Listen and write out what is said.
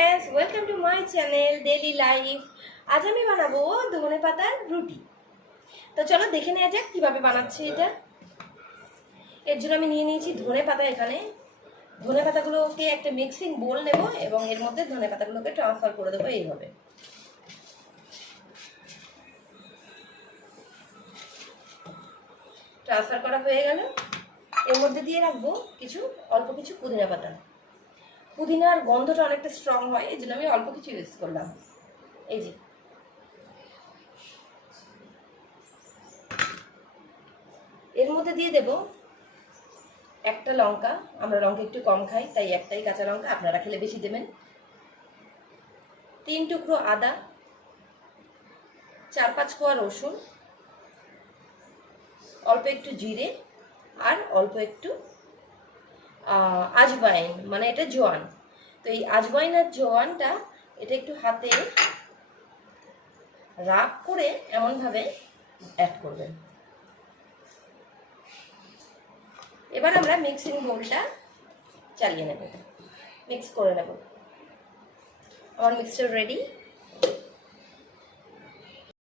Friends, welcome to my channel daily life. আজ আমি বানাবো ধনে পাতার রুটি। তো চলো দেখে নেওয়া যাক কীভাবে বানাচ্ছি এটা। এর জন্য আমি নিয়ে নিয়েছি ধনে পাতা। এখানে ধনে পাতাগুলোকে একটা মিক্সিং বোল নেব এবং এর মধ্যে ধনে পাতাগুলোকে ট্রান্সফার করে দেবো এইভাবে। ট্রান্সফার করা হয়ে গেল। এর মধ্যে দিয়ে রাখবো অল্প কিছু পুদিনা পাতা। পুদিনার গন্ধটা অনেকটা স্ট্রং হয়, এই জন্য আমি অল্প কিছু ইউজ করলাম। এই যে এর মধ্যে দিয়ে দেব একটা লঙ্কা। আমরা লঙ্কা একটু কম খাই, তাই একটাই কাঁচা লঙ্কা, আপনারা খেলে বেশি দেবেন। 3 টুকরো আদা, 4-5 কোয়া রসুন, অল্প একটু জিরে আর অল্প একটু আজওয়াইন, মানে এটা জোয়ান। তো এই আজওয়াইন আর জোয়ানটা এটা একটু হাতে রাব করে এমনভাবে অ্যাড করবেন। এবার আমরা মিক্সিং বোলটা চালিয়ে নেব, মিক্স করে নেব। আমার মিক্সচার রেডি।